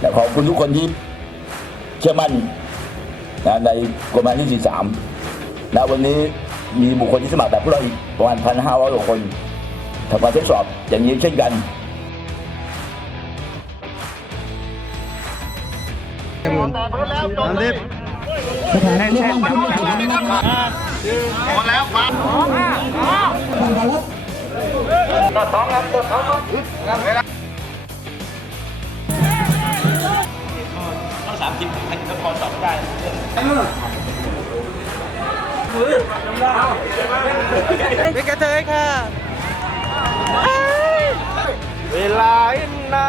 และขอบคุณทุกคนที่เชื่อมั่นนะในกฎหมายที่ 43และวันนี้มีบุคคลที่สมัครแบบพวกเราอีกประมาณ 1,500กว่าคนทำการทดสอบอย่างนี้เช่นกัน เป็นกระเทยค่ะ เวลาเห็นหน้า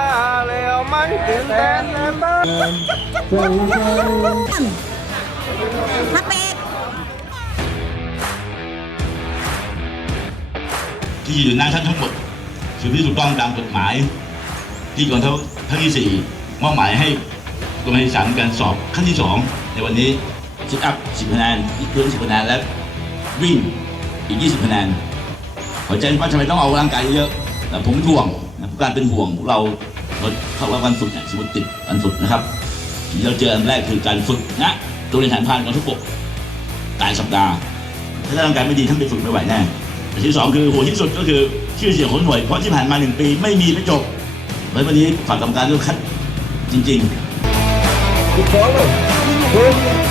แล้วมันตื่นเต้นนะบ้าพักเบรกที่อยู่หน้าท่านทั้งหมดคือที่ถูกต้องตามกฎหมาย ที่กองทัพภาคที่สี่มอบหมายให้ กรมที่สามการสอบขั้นที่สองในวันนี้ซิทอัพ10คะแนนอีกเพิ่ม10คะแนนและวิ่งอีก 20คะแนนขอใจว่าทำไมต้องเอาร่างกายเยอะๆแต่ผมเป็นห่วงนะผู้การเป็นห่วงเราเข้าว่าวันฝึกเนี่ยสมมติติดวันฝึกนะครับที่เราเจออันแรกคือการฝึกนะโรงเรียนฐานพรานกองทัพบกกลายสัปดาห์ถ้าร่างกายไม่ดีท่านไปฝึกไม่ไหวแน่ที่สองคือโหดที่สุดก็คือชื่อเสียงของหน่วยเพราะที่ผ่านมาหนึ่งปีไม่มีและจบแล้ววันนี้ฝากกรรมการด้วยคัดจริง ๆ เ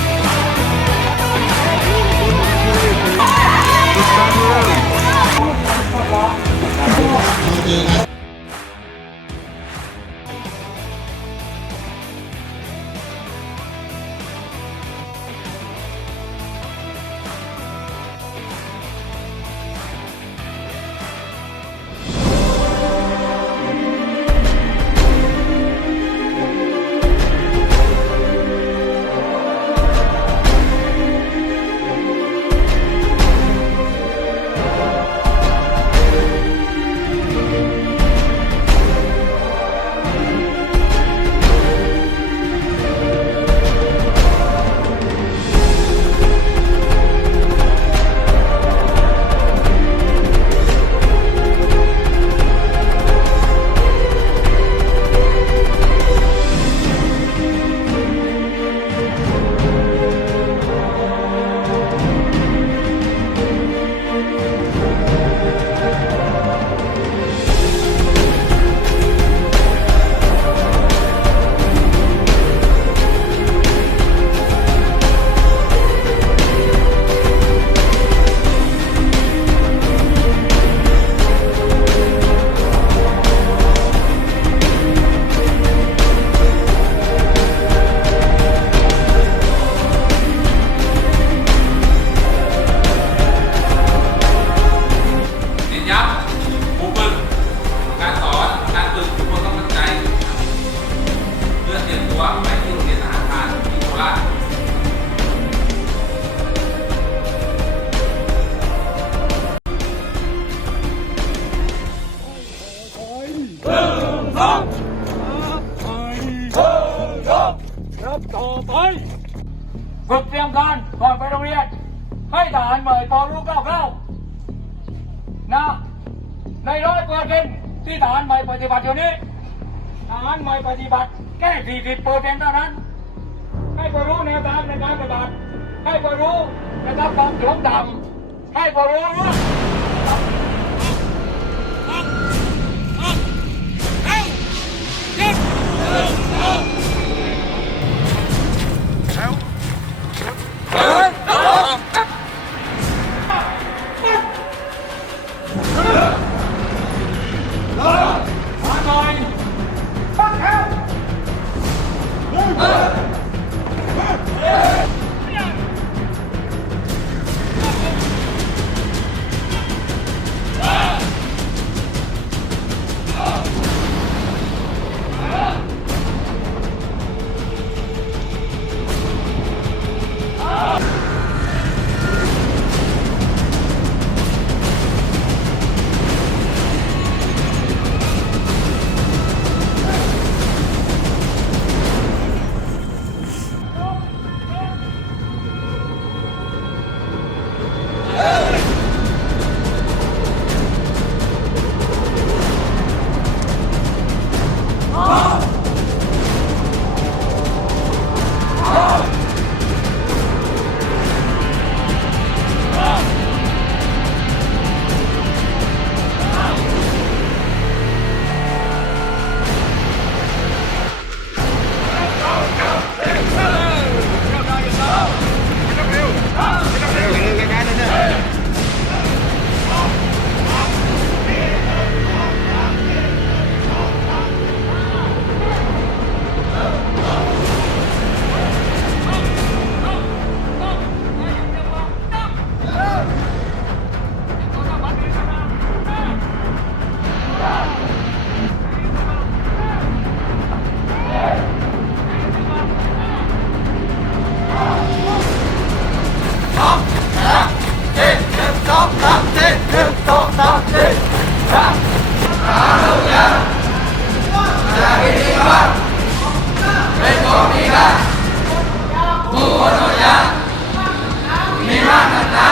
ฝึกเตรียมการก่อนไปโรงเรียน ให้ทหารใหม่พอรู้คร่าวๆนะในร้อยเปอร์เซ็นต์ที่ทหารใหม่ปฏิบัติอยู่นี้ทหารใหม่ปฏิบัติแค่สี่สิบเปอร์เซ็นต์เท่านั้น ให้พอรู้แนวทางในการปฏิบัติให้พอรู้นะครับความสูงต่ำให้พอรู้ว่า องสามสี่หนึ่งสองสามสี่สามหาลูกยางจากที่นี่ว่าเป็นของมีค่าผู้คนยามีมากนักหนา